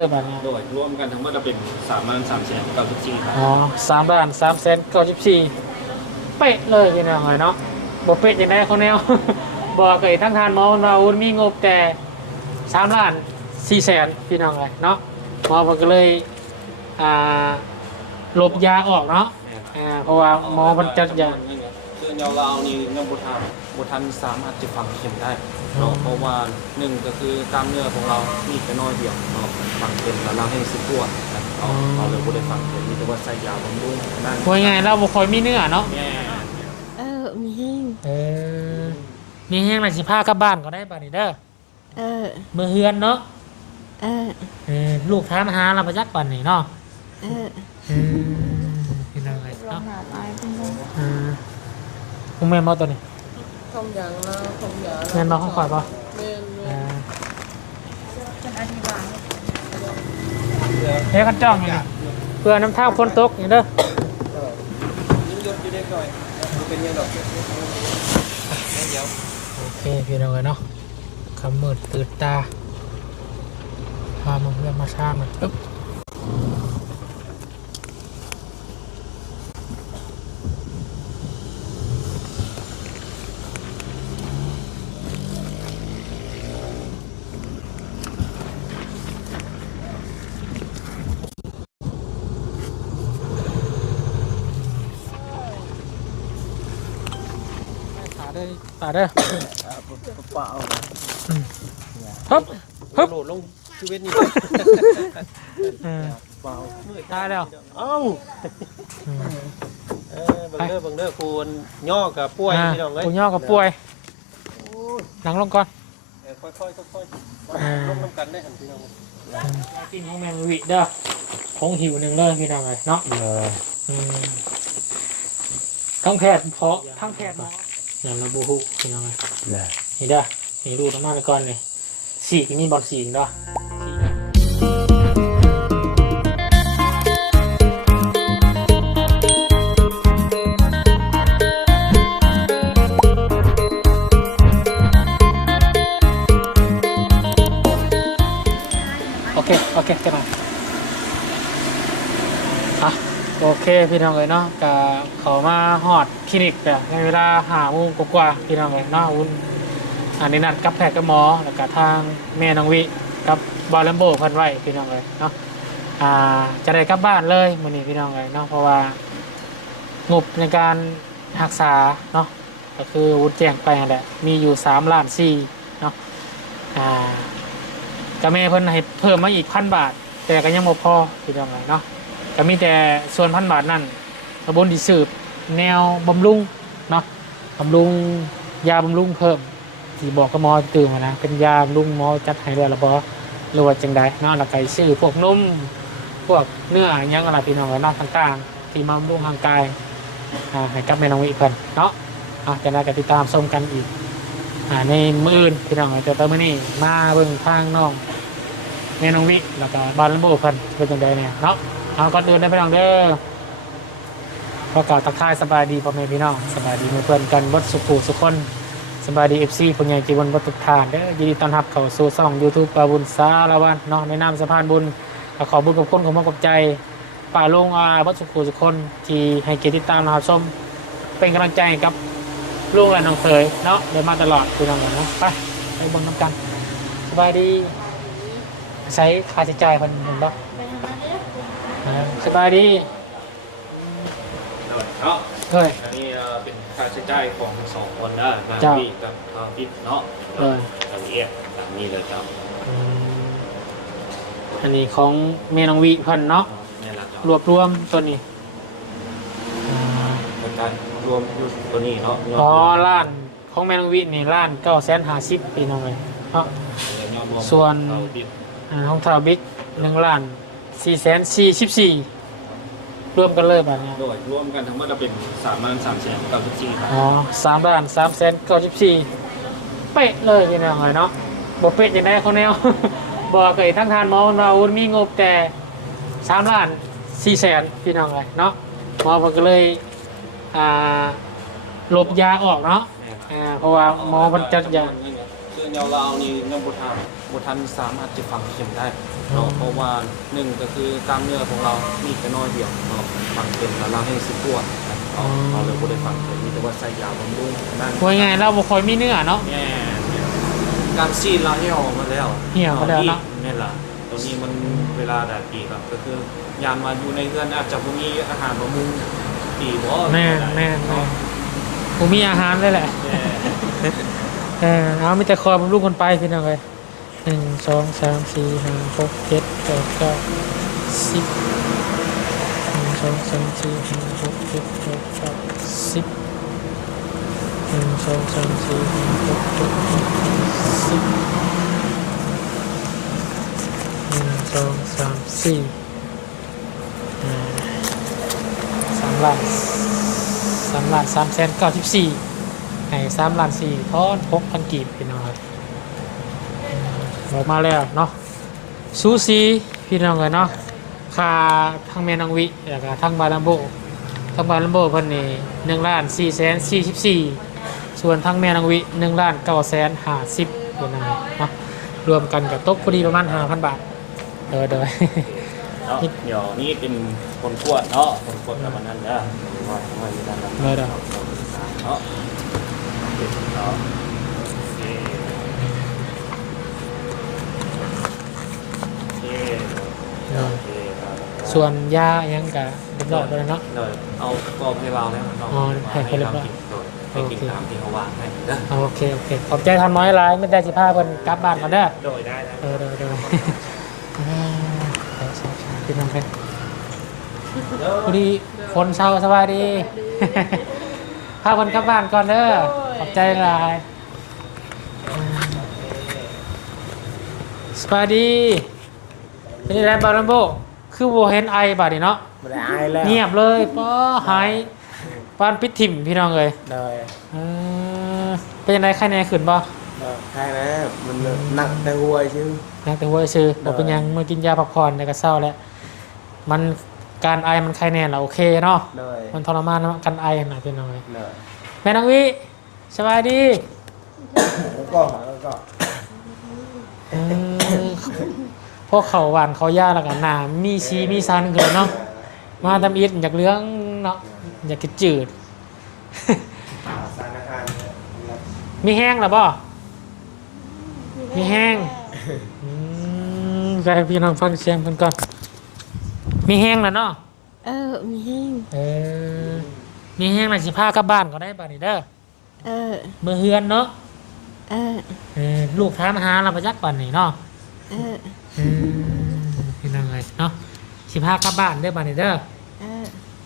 เออบัดนี้โดยรวมกันทั้งหมดจะเป็นสามล้านสามแสนเก้าสิบสี่ครับอ๋อสามล้านสามแสนเก้าสิบสี่เป๊ะเลยพี่น้องเลยเนาะบ่เป๊ะยังไงเขาแนว บอกเคยทั้งทานหมอมันว่าวุ้นมีงบแต่สามล้านสี่แสนพี่น้องเลยเนาะหมอมันก็เลยอ่าลบยาออกเนาะอ่าเพราะว่าหมอมันจัดยาคือยาวเรานี่ยังบุทัน บุทันสามารถจะฝังเข็มได้เนาะเพราะว่าหนึ่งก็คือกล้ามเนื้อของเรามีแค่น้อยเดียวเนาะฝังเข็มแล้วเราให้สิบปวดนะเราเราเลยบุได้ฝังเข็มมีแต่ว่าใส่ยาบำรุงนั่นว่าไงเราบ่ค่อยมีเนื้อเนาะแม่เออ มีแห้งเออมีแห้งหน่อยสิพากลับบ้านก็ได้บัดนี้เด้อเออมือเฮือนเนาะเออเออลูกถามหาเราประจักษ์ปันนี่เนาะเอออืมพี่น้องเลยเราเนาะหาตายเป็นไงอืมมึงแม่นบ่ตัวนี้ ทำอย่างนะทำอย่างแม่นบ่ข้าวข่อยบ่แม่นแม่อ่านเฮ้ยกันจ้องอยู่นี่เพื่อน้ำท่าฝนตกอย่างเด้อยิ่งยศอยู่ได้ก่อยเป็นยังดอกโอเคพี่น้องเลยเนาะคำมืดตื่นตาพามึงเพื่อนมาสร้างมันปึ๊บาเด้อเปล่าฮึบฮึบโหลดลงชีวิตนี่เออเปล่าตายแล้วเอ้าอืมเออเบังเด้อเบังเด้อคูณย่อกับป่วยอ่าพี่น้องเลยกูย่อกับป่วยนั่งลงก่อนเออค่อยๆค่อยอ่าๆลงน้ำกันได้หันพี่น้องกินของแมงวิเด้อคงหิวหนึ่งเลยพี่น้องเลยเนาะอืมทั้งแพทย์เพาะทั้งแพทย์หมอ อย่างระบุหุพี่น้องเลยนี่เด้อนี่ดูน้ำมันไปก่อนเลยสีกนี่บอลสีกเด้อสีกโอเค โอเคกันมาอะ โอเคพี่น้องเลยเนาะก็เขามาหอดคลินิกแต่ในเวลาหาโมงกว่าๆพี่น้องเลยเนาะวุ้นอันนี้นัดกับแพทย์กับหมอแล้วก็ทางแม่น้องวิกับบอลลัมโบเพันไว้พี่น้องเลยเนาะอ่าจะได้กลับบ้านเลยมื้อนี้พี่น้องเลยเนาะเพราะว่างบในการรักษาเนาะก็คือวุ้นแจ้งไปนั่นแหละมีอยู่3ล้าน4เนาะอ่าก็แม่เพิ่นให้เพิ่มมาอีกพันบาท แต่ก็ยังบ่พอพี่น้องเลยเนาะ ก็มีแต่ส่วนพันบาทนั่นกระบวนที่สืบแนวบำรุงเนาะบำรุงยาบำรุงเพิ่มที่บอกกมอตื่นมานะเป็นยาบำรุงหมอจัดให้ด้วยละบ่หรือว่าจังใดเนาะแล้วก็ซื้อพวกนุ่มพวกเนื้อยังอะไรพี่น้องเลยเนาะต่างๆ ที่มาบำรุงร่างกายให้กับแม่น้องวิเพิ่นเนาะอะจะได้ติดตามชมกันอีกอ่าในมืออื่นพี่น้องแต่ตอมนี้มาเบิ่งทางน้องแม่น้องวิแล้วก็บาลโบเพิ่นเป็นจังไดเนี่ยเนาะ เอาก่อนอื่นได้พี่น้องเด้อขอกล่าวทักทายสบายดีพ่อแม่พี่น้องสบายดีเพื่อนกันเบดสุขูสุขคนสบายดี FC ผู้ใหญ่ใจบุญบ่ทุกทานเด้อยินดีต้อนรับเข้าสู่ช่อง YouTube ปาบุญสารวันเนาะในนามสะพานบุญขอบุญกับคนของมากกับใจป่าลงอาบัดสุขูสุขคนที่ให้เกียรติติดตามนะครับชมเป็นกำลังใจกับลุงและน้องเคยเนาะเดินมาตลอดคือน้องเนาะไปไปบนน้ำกันสบายดี ใช้ค่าใช้จ่ายพันหนึ่งบ่ไปทำมาเด้ออ่า สบายดีเนาะเฮ้ย อันนี้เอ่อเป็นค่าใช้จ่ายของทั้งสองคนได้มาจ้ะ พี่กับทางพี่เนาะเอออันนี้ตามนี้เลยครับอืมอันนี้ของเมน้องวีเพันเนาะนี่แหละครับรวบรวมตัวนี้อ่าเป็นการรวมอยู่ตัวนี้เนาะยดอ๋อรวมล้านของเมน้องวีนี่ล้านเก้าแสนห้าสิบปีน้องเลยเนาะยอดรวมส่วนเราบิด อ่าของทาวบิ๊กหนึ่งล้าน สี่แสนสี่สิบสี่รวมกันเลยแบบนี้ยโดยรวมกันทั้งหมดจะเป็นสามล้านสามแสนเก้าสิบสี่ครับอ๋อสามล้านสามแสนเก้าสิบสี่เป๊ะเลยพี่น้องเลยเนาะบอกเป๊ะยังไงเขาแนว บอกเคยทั้งทานหมอเราวุ้นมีงบแต่สามล้านสี่แสนพี่น้องเลยเนาะหมอมันก็เลยอ่าลบยาออกเนาะอ่าเพราะว่าหมอมันจัดยา คือยาวเรานี่ยังบุทาน บุทันสามารถจะฝังเข็มได้เนาะเพราะว่าหนึ่งก็คือกล้ามเนื้อของเรามีแค่น้อยเดียวเนาะฝังเข็มแล้วเราให้สิบปวดนะเราเราเลยบ่ได้ฝังเข็มมีแต่ว่าใส่ยาบำรุงนั่นว่าไงเราบ่ค่อยมีเนื้อเนาะแง่การซีดเราเหี่ยวมาแล้วเหี่ยวมาแล้วเนอะนี่แหละตรงนี้มันเวลาแดดปีกอะก็คือยามมาอยู่ในเรือนอาจจะบ่มีอาหารบำรุงปีบ่แม่นแม่นแม่นกูมีอาหารเลยแหละแม่เออเอามีแต่คอยบำรุงคนไปพี่น้องเลย หนึ่งสองสามสี่ห้าหกเจ็ดแปดเก้าสิบหนึ่งสองสามสี่ห้าหกเจ็ดแปดเก้าสิบหนึ่งสองสามสี่ห้าหกเจ็ดแปดเก้าสิบหนึ่งสองสามสี่สามล้านสามล้านสามแสนเก้าสิบสี่ให้สามล้านสี่ทอนหกพันกีบพี่น้องครับ ออกมาแล้วเนาะซูซีพี่น้องเลยเนาะค่าทั้งเมนองวิแล้วก็ทั้งบาลัมโบทั้งบาลัมโบเพิ่นนี่หนึ่งล้านสี่แสนสี่สิบสี่ส่วนทั้งเมนองวิหนึ่งล้านเก้าแสนห้าสิบพี่น้องเนาะรวมกันกับตกพอดีประมาณห้าพันบาทเดยเดยเนาะเดี๋ยวนี้เป็นคนขวดเนาะคนขวดกับมันนั่นเด้อว่าว่าอยู่ด้านหลังเลยเด้อเนาะเนาะโอเคโอเค เดยโอเคครับส่วนยายังกะเรียบร้อยไปแล้วเนาะเดี๋ยวเอากรอบให้วางแล้วเนาะอ๋อให้เขาเรียบร้อยให้กินตามที่เขาวางให้เด้อโอเคโอเคขอบใจทำน้อยหลายไม่ได้สิพาเพิ่นกลับบ้านมาเด้อโดยได้ได้เออเด้อเด้ออ่าใช่ใช่ใช่พี่น้องครับพอดีคนเช่าสบายดีพาเพิ่นกลับบ้านก่อนเด้อขอบใจหลายอ่าสบายดี เป็นยังไงบาลัมโบ คือโบเห็นไอบาดนี่เนาะไม่ได้อายแล้วเงียบเลยป้อหายปานปิดถิ่มพี่น้องเลยเลยเออเป็นยังไงใครแน่ขึ้นบ่ใช่แล้วมันหนักแต่หัวชื่อ นะแต่ว่าซื้อบอกได้เป็นหยังเมื่อกินยาพักผ่อนเนี่ยก็เศร้าแล้วมันการไอมันใครแน่ละโอเคเนาะเลยมันทรมานนะการไอนะพี่น้องเลยเลยแม่น้องวิสบายดี แล้วก็แล้วก็เออ พวกเขาหวานเขาย่าแล้วกันหนามีชีมีซันเกินเนาะมาทำอิดอยากเลี้ยงเนาะอยากกินจืดสารอาหารเนี่ยมีแห้งหรือบ่มีแห้งอืมใครพี่น้องฟังเสียงกันก่อน มีแห้งแล้วเนาะเออ มีแห้งเออมีแห้งหน่อยสิพากลับบ้านก็ได้บ้านนี้เด้อเออเมื่อเฮือนเนาะเออเออลูกทานอาหารเราประยักบ้านนี้เนาะเออเออพี่น้องเลยเนาะสิพากลับบ้านเด้อบ้านนี้เด้อเออ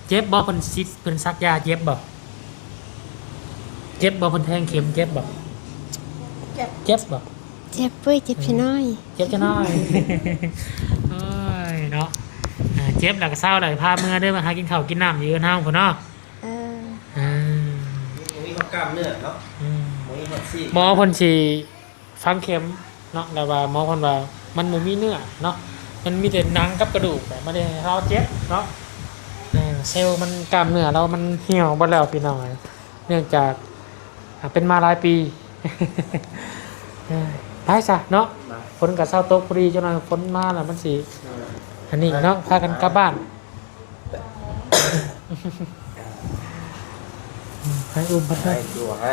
เจ็บบ่เพิ่นซิเพิ่นซักยาเจ็บบ่เจ็บบ่เพิ่นแทงเข็มเจ็บบ่เจ็บบ่ เจ็บปุ้ยเจ็บชะน้อย เจ็บจะน้อย เอ้ยเนาะอ่าเจ็บแล้วก็เศร้าเลยพาเมื่อเด้อมาหากินข้าวกินน้ำอยู่กันเฮาพุ่นเนาะเอออืมมีข้าวกล้ามเนื้อเนาะอืมมีข้าวซีหมอเพิ่นสิฟังเข็ม เนาะแต่ว่าหมอเพิ่นว่ามันบ่มีเนื้อเนาะมันมีแต่หนังกับกระดูกแต่บ่ได้เราเจ็บเนาะเซลล์มันกล้ามเนื้อเรามันเหี่ยวหมดแล้วพี่น้องเนื่องจากเป็นมาหลายปีไปซะเนาะฝนกับเศร้าตกพอดีจังหน่อยฝนมาแล้วมันสิอันนี้เนาะพากันกลับบ้านให้อุ้มพัดให้ด้ตัวให้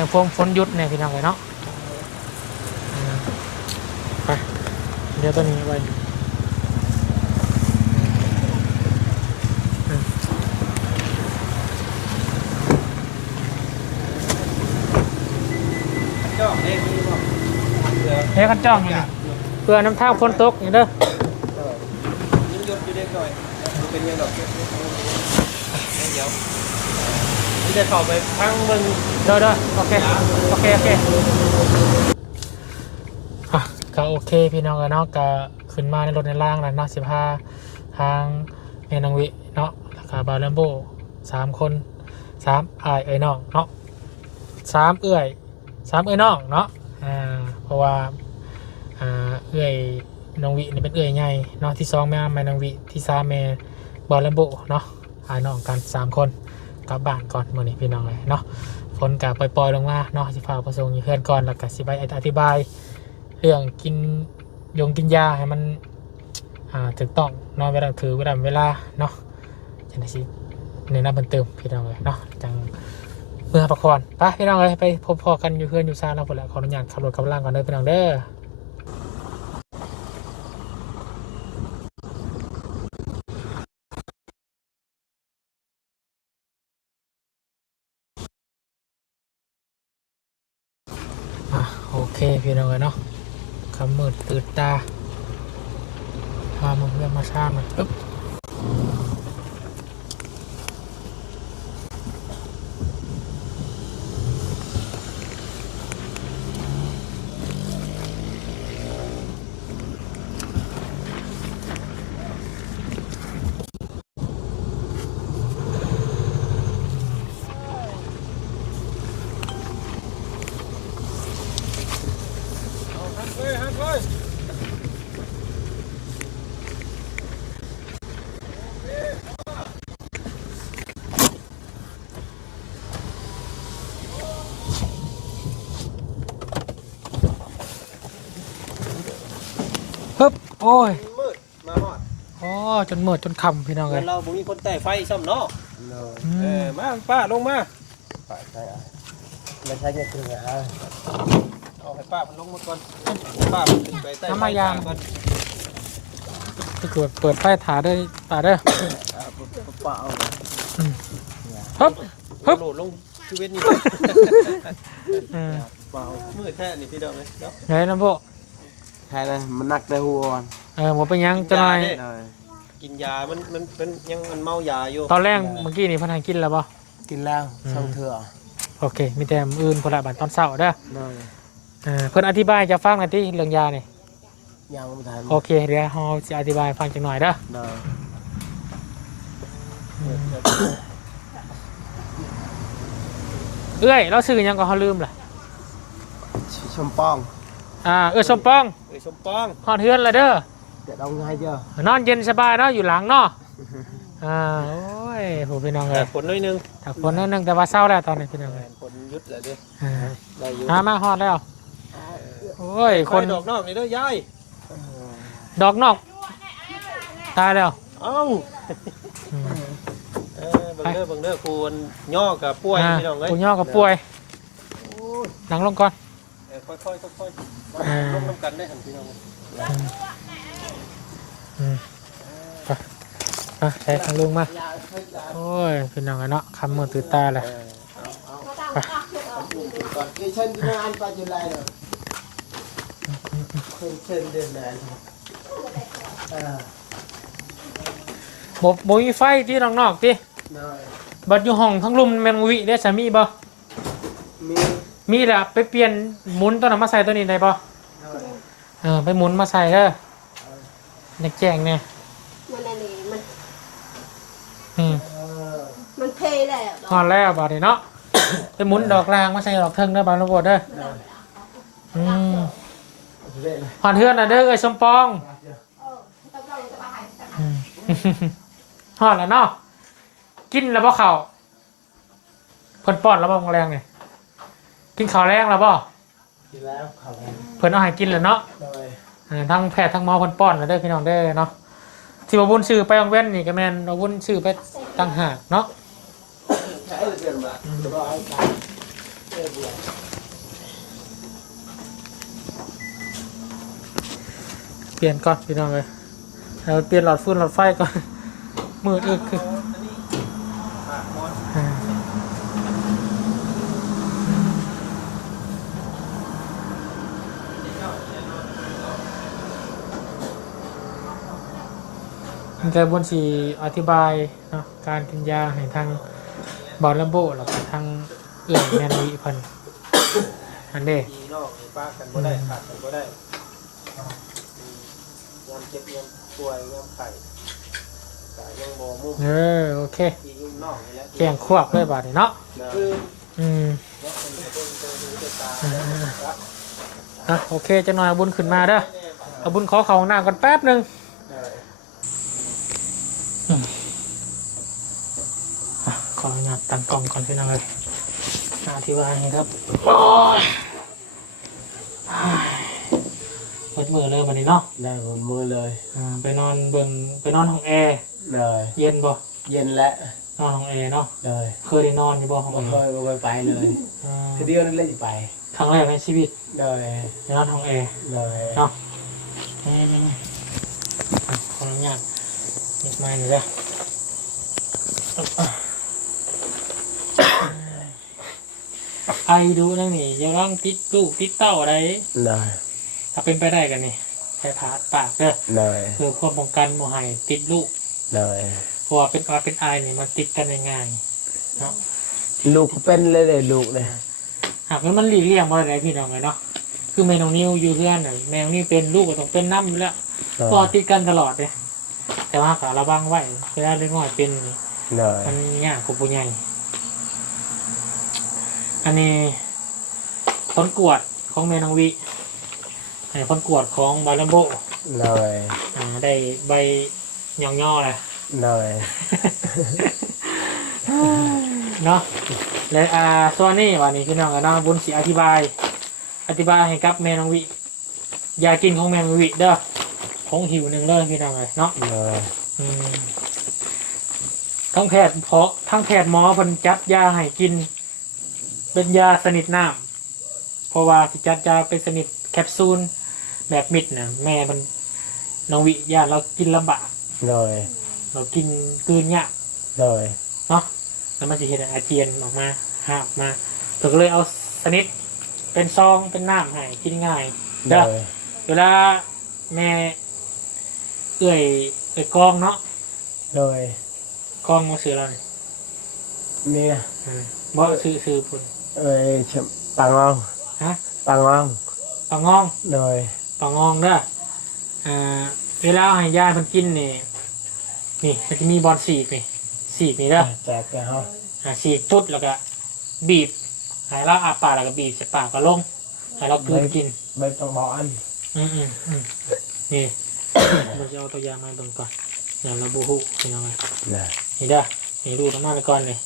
เนี่ยฝนฝนยุดเนี่ยพี่น้องเลยเนาะไปเดี๋ยวตัวนี้ไว้เฮ้ยกันจ้องอยู่นี่เพื่อน้ำท่าฝนตกอย่างเด้อยุดอยู่เด็กหน่อยเป็นยังดอกเดี๋ยว นี่จะเข้าไปพังมึงเด้อเด้อโอเค โอเค โอเคอะก็โอเคพี่น้องกันเนาะก็ขึ้นมาในรถในล่างแล้วเนาะสิบห้าทางเมนังวิเนาะแล้วก็บาลัมโบสามคนสามอายเอ้ยน้องเนาะสามเอื้อยสามเอ้ยน้องเนาะอ่าเพราะว่าอ่าเอื้อยนงวินี่เป็นเอื้อยใหญ่เนาะที่สองแม่แม่นงวิที่สามแม่บาลัมโบเนาะอายน้องกันสามคน กลับบ้านก่อนมื้อนี้พี่น้องเลยเนาะฝนกับปล่อยๆลงมาเนาะสิฟ้าประสงค์อยู่เพื่อนก่อนแล้วก็สิไปอธิบาย เรื่องกินยงกินยาให้มันอ่าถูกต้องเนาะเวลาถือเวลาเวลาเนาะจังได๋สิในน้ำมันเติมพี่น้องเลยเนาะจังเมื่อประคอนไปพี่น้องเลยไปพบพอกันอยู่เพื่อนอยู่ซาเราหมดแล้วขออนุญาตขับรถขับล่างก่อนเด้อพี่น้องเด้ออะโอเคพี่น้องเลยเนาะคำ มืดตื่นตาพามึงเพื่อนมาชามันปึ๊บ เฮ้ยฮักเลย ปึ๊บ โอ้ยมืดมาหอดโอ้จนมืดจนคำพี่น้องเลเงิยนเราบุมีคนแต่ไฟซ้ำเนาะอืเอมอมาป้าลงมาไม่ใช่แค่คืออะเอาให้ป้ามันลงมาก่อนป้ามันขึ้นไปใต้ไฟก่อนไปกดเปิดไฟถาด้วยตาเด้อเปล่าฮึบฮึบโหลดลงชีวิตนี่เออเปล่ามืดแท้นี่พี่เดิมเลยเนาะไงนะพวก แค่นั้นมันหนักในหัวมันเออหมดไปยังจะหน่อยกินยาดิเลย กินยา มัน มันเป็นยังมันเมายาอยู่ตอนแรกเมื่อกี้นี่เพันธกินแล้วป่ะกินแล้วอืม สองเถื่อโอเค มีแต่มื้ออื่นคนละบัตรตอนเช้าเด้อเลยเออเพิ่นอธิบายจะฟังหน่อยที่เรื่องยานี่ ยังไม่ทันโอเคเดี๋ยวเราจะอธิบายฟังจังหน่อยเด้อ เลยเอ้ยเราซื้อหยังก็เขาลืมล่ะชมป้อง อ่าเออสมปองเอ้ยสมปองฮอดเฮือนและเด้อเดี๋ยวเอาไงเจ้านอนเย็นสบายเนาะอยู่หลังเนาะ อ่าโอ้ยโหพี่น้องเลแต่ยผลน้อยหนึงถักฝนนิดนึงแต่ว่าเศร้าแล้วตอนนี้พี่น้องเลยผลยุดแหละดิอ่าได้อยู่มามาฮอดแล้ว โอ้ยคคนนดอกนอกนี่เด้อยายดอกนอก ตายแล้วเอ้าอืมเออเบังเด้อเบังเด้อควรย่อกับป่วยอ่าพี่น้องเอ้ยปู่ย่อกับป่วยนั่งลงก่อนเออ ค่อยๆค่อยอ่าๆลงน้ำกันได้หันพี่น้องอืมไปมาใช้ทางลุงมา โอ้ยพี่น้องอะเนาะคำมือตื่นตาเลยก่อนที่เช่นที่งานไปจุฬาเลยเช่นเช่นเดือนไหนอ่าบบบมีไฟที่น้องนอกที่เลยบัดอยู่ห้องทั้งลุมแมนวิได้สามีบ่มี มีแหละไปเปลี่ยนหมุนตัวนั้นมาใส่ตัวนี้ได้บ่เลยเออไปหมุนมาใส่เด้ออยากแจ้งเนี่ยมันอันนี้มันอืมเออมันเพแล้วนอนแล้วบาดนี้เนาะ ไปหมุนดอกรางมาใส่ดอกเทิงเด้อบางระบบเด้ออืมเล่นผ่านเทือนน่ะเด้อเอ้ยสมปองอืมฮอดแล้วเนาะกินแล้วบ่ข้าวเพิ่นป้อนแล้วบ่มื้อแรงนี่ กินข้าวแรงแล้วบ่กินแล้วเขาเพิ่นเอาให้กินแล้วเนาะเลยเออทั้งแพทย์ทั้งหมอเพิ่นป้อนแล้วเด้อพี่น้องเด้อเนาะที่ว่าบุญซื้อไปวางเว้นนี่ก็แม่นว่าบุญซื้อไปต่างหากเนาะใช้เดือนละร้อยกันเดือนเดียวเปลี่ยนก่อนพี่น้องเลยเอาเปลี่ยนหลอดฟืนหลอดไฟก่อนมืดอึกคือปากมอน อ่า มันจะบนสีอธิบายเนาะการกินยาให้ทางบอลและโบแล้วก็ทางเอื่อยแมนวีเพิ่นอันเด้พี่น้องป้ากันบ่ได้ขาดกันบ่ได้ยามเจ็บยามป่วยยามไข้ก็ยังบ่มุ่งเออโอเคที่ยุ่งนอกนี่แหละแกงควบเลยบาดนี้เนาะคืออืมเนาะเป็นเบิ่งเบิ่งดูตาอะโอเคจะหน่อยเอาบุญขึ้นมาเด้อเอาบุญขอเขาห้องน้ำกันแป๊บหนึงอะ ขออนุญาตตั้งกล้องก่อนพี่น้องเลยอธิบายให้ครับโอ้ยเปิดมือเลยวันนี้เนาะได้หมดมือเลยอ่าไปนอนเบิ่งไปนอนห้องแอร์เลยเย็นบ่เย็นแล้วนอนห้องแอร์เนาะเลยเคยได้นอนอยู่บ่ห้องบ่แอเคร์ยบ่เคยไปเลยอ่าทีเดียวนั่นเลยจะไปครั้งแรกในชีวิตเลยได้นอนห้องแอร์ เลยเนาะอืมอะขออนุญาตนิดหน่อยหนึ่ งเด้อไอดูนั่นนี่อย่าร้องติดลูกติดเต้าอะไรเลยถ้าเป็นไปได้กันนี่ใช้ผ่าปากเด้อเลยเพื่อความป้องกันโมให้ติดลูกเลยเพราะว่าเป็นออเป็นไอนี่มันติดกันง่ายๆเนาะลูกก็เป็นเลยเลยลูกเลยหากว่ามันหลีกเลี่ยงบ่ได้พี่น้องเลยเนาะคือแมนองนิวอยู่เพื่อนน่ะแมวนี่เป็นลูกก็ต้องเป็นน้ำอยู่แล้วเลยก็ติดกันตลอดเลยแต่ว่าขาระวังไว้เวลาเล็กน้อยเป็นนี่เลยมันยากกว่าผู้ใหญ่ อันนี้ผลกวดของเมนองวิอันนี้ผลกวดของบาลัมโบเลยอ่าได้ใบย่องย่อเลยเลยเนาะและอ่าส่วนนี้วันนี้พี่น้องกับน้องบุญสีอธิบาย อธิบายให้กับเมนองวิยากินของเมนองวิเด้อของหิวหนึ่งเลยพี่น้องเลยเนาะเลยอืมทั้งแพทย์เพาะทั้งแพทย์หมอเพิ่นจัดยาให้กิน เป็นยาสนิทน้ำเพราะว่าสิจัดยาเป็นสนิทแคปซูลแบบมิดนะแม่มันน้องวิยาเรากินลำบากเลยเรากินกลืนยากเลยเนาะแล้วมันจะเห็นอาเจียนออกมาหาบมาเพิ่นก็เลยเอาสนิทเป็นซองเป็นน้ำให้กินง่ายเลเด้อยเวลาแม่เอื่อยเอื่อยกองเนาะเลยกองมาซื้อเราเนี่ยนี่นะอืมบ่ซื้อซื้อพุ่น เอ้ยชะปังงองฮะปังงองปลางองเลยปลางองเด้ออ่าเวลาเอาให้ยายเพิ่นกินนี่นี่มันจะมีบอลสีกนี่สีกนี่เด้อแจกแกเขาอ่าสีกปุ๊ดแล้วก็บีบให้เราอาปากแล้วก็บีบใส่ปากก็ลงให้เรากลืนกินไม่ต้องบอกอันอืมอืมอืมนี่ เราจะเอาตัวอย่างมาเบิ่งก่อนอย่างเราบูฮูพี่น้องเอ้ยเลยนี่เด้อนี่ดูน้ำมันไปก่อนเลย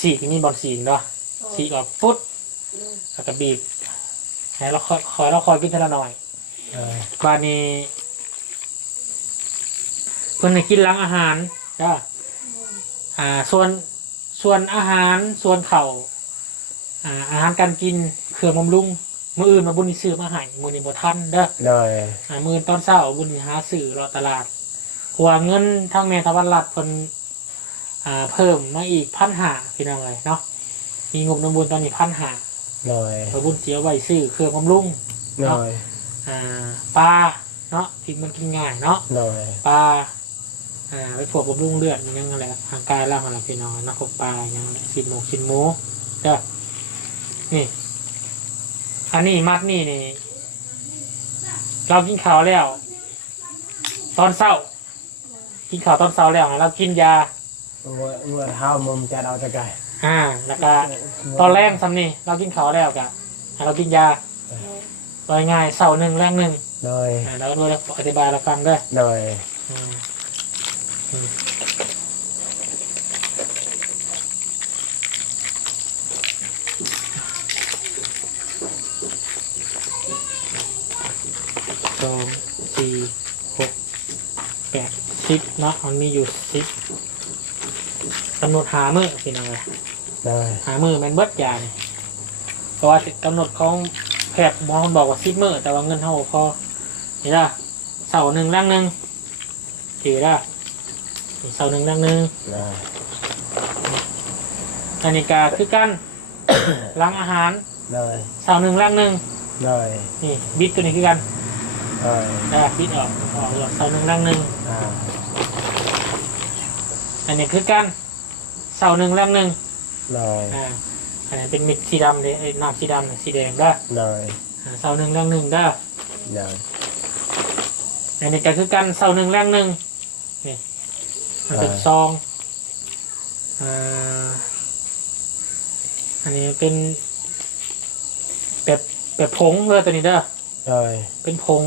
สีกนี่บอลสีกเด้อ สีกออกปุ๊ดแล้วก็บีบให้เราคอยคอยเราคอยกินทีละหน่อยเลยบานนี้เพิ่นให้กินหล้างอาหารจ้าอ่าส่วนส่วนอาหารส่วนเข่าวอ่าอาหารการกินเครื่องบำรุงมืออื่นมาบุญนี่ซื้อมาให้มือนี่บ่ทันเด้อเลยอ่ามือตอนเช้าบุญนี่หาซื้อรอตลาดหัวาเงินทางแม่ทวันรัฐเพิ่นอ่าเพิ่มมาอีกพันหาพี่น้องเลยเนาะ มีงบน้ำบุญตอนนี้พันหาเลยพบุญเสียไว้ซื้อเครื่องบำรุงเลยอ่าปลาเนาะที่มันกินง่ายเนาะเลยปลาอ่าไปพวกบำรุงเลือดอยังอะไรทางกายร่างของเราพี่น้องเนาะพวกปลาอยังสินหมูสินหมูเด้อนี่ อันนี้มัดนี่นี่ เรากินข้าวแล้ว ตอนเช้า กินข้าวตอนเช้าแล้วเรากินยางัวงัวเท้ามุมจะเอาตะไกร อ่า แล้วก็ตอนแรกซ้ำนี่เรากินข้าวแล้วกะให้เรากินยาโดยง่ายเสาร์หนึ่งแรกหนึ่งเลยอ่าแล้วก็ด้วยอธิบายเราฟังด้วยเลยอืมอืมสองสี่หกแปดสิบเนาะมันมีอยู่สิบกำหนดหามือพี่น้องเลย เลยหามือแมนเบิดยาเนี่ยเพราะว่ากำหนดของแพทย์หมอคนบอกว่าสิบมือแต่ว่าเงินเท่าพอนี่ละเสาร์หนึ่งแรงหนึ่งสี่ละนี่เสาร์หนึ่งแรงหนึ่งเลยนาฬิกาคือกัน ล้างอาหารเลยเสาร์หนึ่งแรงหนึ่งเลยนี่บิดตัวนี้คือกันเลยได้บิดออกออกเสาร์หนึ่งแรงหนึ่งอ่าอันนี้คือกันเสาหนึ่งแรงหนึ่ง เลยอ่าอันนี้เป็นมิดสีดำเลยไอ้น้ำสีดำน่ะสีแดงได้อเลยอ่าเสาหนึ่งแรงหนึ่งได้อเลยอันนี้ก็คือกันเสาหนึ่งแรงหนึ่งนี่มันเป็นซองอ่าอันนี้เป็นแบบแบบผงเลยตัวนี้เด้อเลยเป็นผง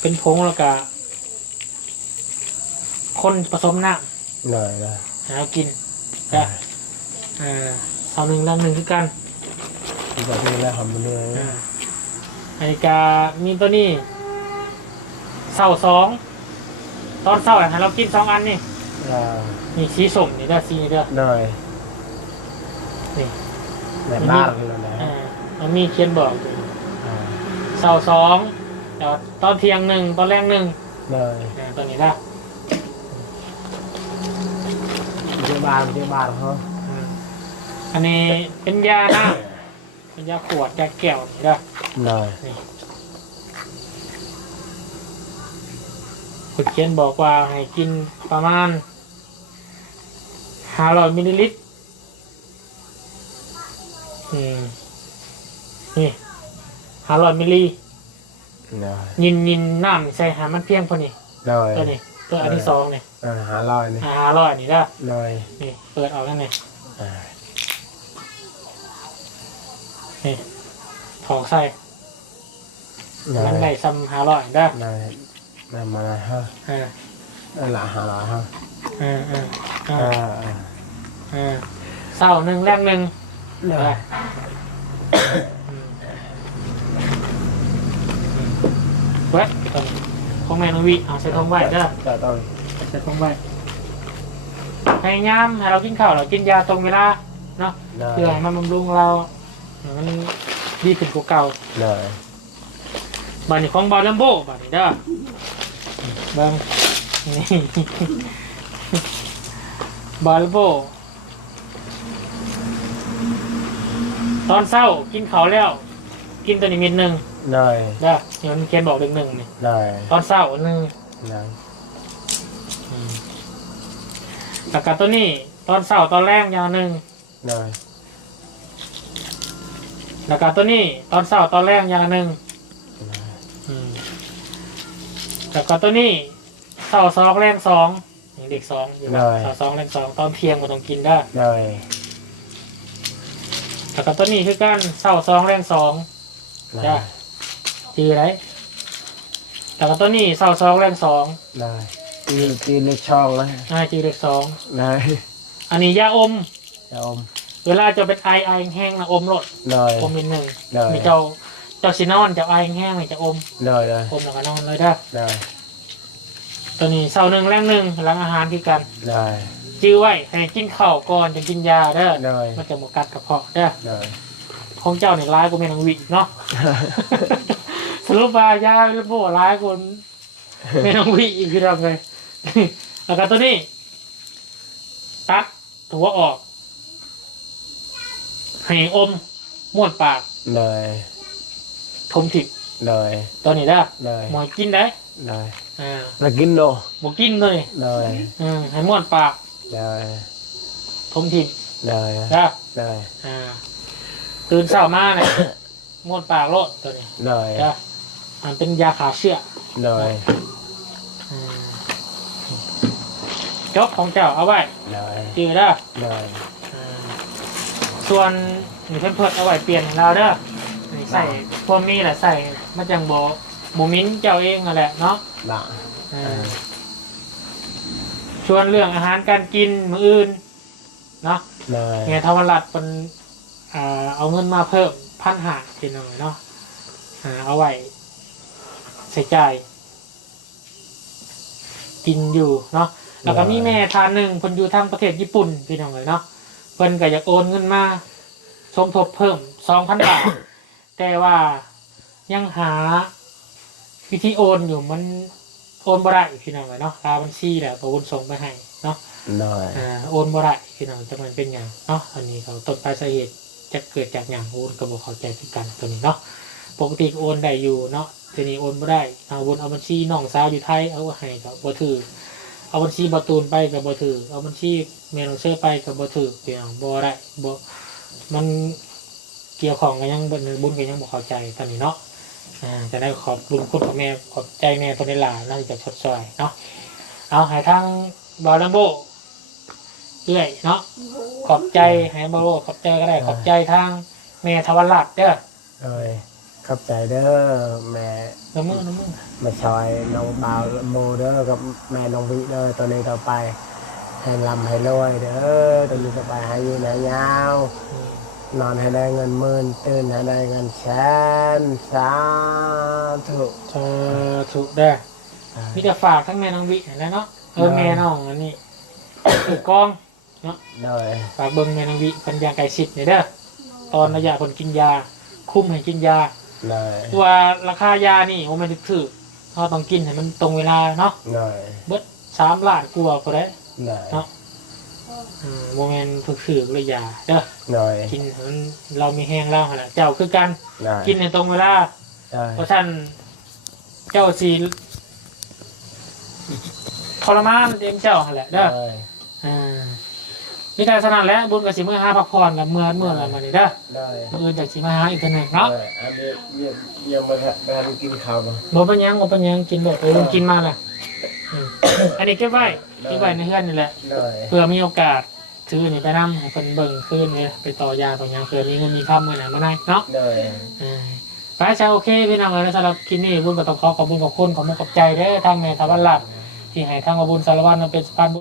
เป็นผงแล้วก็คนผสมน้เลยเลยำให้เรากิน ก็อ่าเสาหนึ่งแรงหนึ่งคือกันแบบนี้แล้วทำเลยอ่าอันนี้ก็มีตัวนี้เสาสองตอนเสาให้เรากินสองอันนี่อ่านี่สีส้มนี่เด้อสีนี่เด้อเลยนี่แบบบ้านเลยนะอ่ามันมีเขียนบอกอยู่อ่าเสาสองแล้วตอนเที่ยงหนึ่งตอนแรกหนึ่งเลยอ่าตัวนี้ได้ อเจ้าบ้านเจ้าบ้านเขาอืมอันนี้เป็นยาหน้าเป็นยาขวดยาแก้วนี่เด้อเลยนี่คุณเขียนบอกว่าให้กินประมาณห้าร้อยมิลลิลิตรอืมนี่ห้าร้อยมิลลิเลยยินยินน้ำนี่ใส่หามันเพียงพอนี่เลยตัวนี้ตัวอันที่สองนี่ อ่าหาลอยนี่ห้าร้อยนี่ได้อเลยนี่เปิดออกแล้วนี่อ่านี่ถอกใส่เลมันได้ยซ้ำห้าร้อยได้อเลยเลยมาฮะอ่านั่นแหละหาลอยฮะอ่าอ่าอ่าอ่าอ่าอ่าเศร้าหนึ่งแรกหนึ่งเลยอืมเว้ยตอนของแมนวิเอาใส่ทงไว้เด้อจะต้อง ใส่ทงไว้พยายามให้เรากินข้าวเรากินยาตรงเวลาเนาะเลยเพื่อให้มันบำรุงเราให้มันดีขึ้นกว่าเก่าเลยบัดนี้ของบอลลัมโบบัดนี้เด้อเบิ่งนี่บอลลัมโบตอนเศร้ากินข้าวแล้ว กินตัวนี้เม็ดหนึ่งเลยเด้อเดี๋ยวมันเขียนบอกเด็กหนึ่งนี่เลยตอนเศร้าหนึ่งเลย แล้วก็ตัวนี้ตอนเศร้าตอนแรกยาวหนึ่งเลยแล้วก็ตัวนี้ตอนเศร้าตอนแรกยาวหนึ่งอืมแล้วก็ตัวนี้เศร้าสองแรงสองอย่างเด็กสองอยู่แล้วเศร้าสองแรงสองตอนเที่ยงก็ต้องกินได้เลยแล้วก็ตัวนี้คือกันเศร้าสองแรงสองเลยจ้ะจืออะไรแล้วก็ตัวนี้เศร้าสองแรงสองเลย ตีตีเล็กช่องเลยอ่าจือเด็กสองเลยอันนี้ยาอมจะอมเวลาจะเป็นไอไอแห้งนะอมรดเลย อมนิดหนึ่งเลยมีเจ้าเจ้าซินอนเจ้าไอแห้งๆนี่จะอมเลยเลยอมแล้วก็นอนเลยได้อเลยตัวนี้เสาหนึ่งแรงหนึ่งหลังอาหารที่กัน เลยจื้อไว้ให้กินข้าวก่อนจะกินยาเด้อเลยมันจะหมกัดกระเพาะเด้อเลยของเจ้าเนี่ยร้ายกว่าเมนังวิอีกเนาะ สรุปว่ายาเป็นพวกร้ายกว่าเมนังวิอีกคือทำไง แล้วก็ตัวนี้ ตัดหัวออกให้อมม้วนปากเลยทมถิบเลยตัวนี้ได้อเลยหมอกินได้เลยอ่าแล้วกินโนหมอกินตัวนี้เลยอืมให้ม้วนปากเลยทมถิบเลยได้เลยอ่าตื่นเช้ามาเนี่ยม้วนปากโลดตัวนี้เลยจ้ะมันเป็นยาขาเชื้อเลยอืม จบของเจ้าเอาไว้เลยจือเด้อเลยอ่าส่วนนี่เพิ่นเพิ่นเอาไว้เปลี่ยนให้เราเด้อนี่ใส่พวกนี้แหละใส่มาจังโบหมูมิ้นเจ้าเองนั่นแหละเนาะละอ่าชวนเรื่องอาหารการกินมื้ออื่นเนาะเลยไงธรรมรัตน์เป็นอ่าเอาเงินมาเพิ่มพันหากินหน่อยเนาะอ่าเอาไว้ใส่ใจายกินอยู่เนาะ แล้วก็มีแม่ทานหนึ่งเพิ่นอยู่ทางประเทศญี่ปุ่นพี่น้องเลยเนาะเพิ่นก็อยากโอนเงินมาสมทบเพิ่มสองพันบาท แต่ว่ายังหาวิธีโอนอยู่มันโอนบ่ได้พี่น้องเลยเนาะตาบัญชีแหละตัวโอนส่งไปให้เนาะเลยอ่าโอนบ่ได้พี่น้องจะมันเป็นอย่างเนาะอันนี้เขาต้นปลายสาเหตุจะเกิดจากอย่างโอนกระบอกเข้าใจคือกันตัวนี้เนาะปกติก็โอนได้อยู่เนาะทีนี้โอนบ่ได้เอาบนเอาบัญชีน้องสาวอยู่ไทยเอาให้กับบ่ถือ เอาบัญชีบอตูนไปกับบอถือ เอาบัญชีเมนเชอร์ไปกับบอถือเปลี่ยนบอได้บอมันเกี่ยวของกันยังบนบุญกันยังบอกเข้าใจตอนนี้เนาะอ่าจะได้ขอบคุณคุณกับแม่ขอบใจแม่ตัวในหลานน่าจะชดซอยเนาะเอาใหายทางบอลัมโบเรื่อยเนาะขอบใจใหายบอลโบขอบใจก็ได้ ขอบใจทางแม่ทวราชเด้อเอ้ย ขอบใจเด้อแม่น้ำมือน้ำมือมาชอยน้องบ่าวโมเด้อกับแม่น้องวิเด้อตอนนี้ต่อไปให้ลำให้รวยเด้อตอนนี้ต่อไปให้อยืนให้ยาว นอนให้ได้เงินหมื่นตื่นให้ได้เงินแสนสาธุเธอถูกได้อมีแต่ฝากทั้งแม่น้องวิเห็นแล้วเนาะเออแม่น้องอันนี้ถือกล้องโดยฝากเบิ่งแม่น้องวิเป็นยาไก่ชิดเนี่ยเด้อตอนระยะคนกินยา คุ้มให้กินยา โดยตัวราคายานี่โอ้มันถือๆเราต้องกินให้มันตรงเวลาเนาะโดยเบิดสามล้านกลัวาก็ได้โดยเนาะอืมโมเมนต์ถือถือเลยยาเด้อโดยกินให้มันเรามีแห้งเล่าหั่นแหละเจ้าคือกันโดยกินในตรงเวลาโดยเพราะฉะนั้นเจ้าสีทรมานเองเจ้าหั่นแหละเด้อโดยอ่า มีแต่สนั่นแหล้วบุญกับสิมือหาพักผ่อนกับเมื่อเมื่ออะไรมานี่เด้อโดยมืออื่นจากสิมาหาอีกตัวหนึ่งเนาะโดยอันนี้ยังยังไม่ทันไม่ทันกินข้าวมาบ่เป็นหยังบ่เป็นหยังกินแบบเออลุงกินมาแหละอืมอันนี้เก็บไว้เก็บไว้ในเฮือนนี่แหละโดยเพื่อมีโอกาสซื้อนี่ไปนํให้เพิ่นเบิ่งคืนเลยไปต่อยาต่อหยังเพื่อมีเงินมีคำมื้อหน้ามาได้เนาะโดยอ่าไปใช่โอเคพี่น้องเอ้ยสำหรับคลิปนี้บุญก็ต้องขอขอบคุณขอบคุณขอบคุณขอบใจเด้อทางแม่ทวันรัตน์ที่ให้ทางบุญสารวัตรมาเป็นสะพานบุญ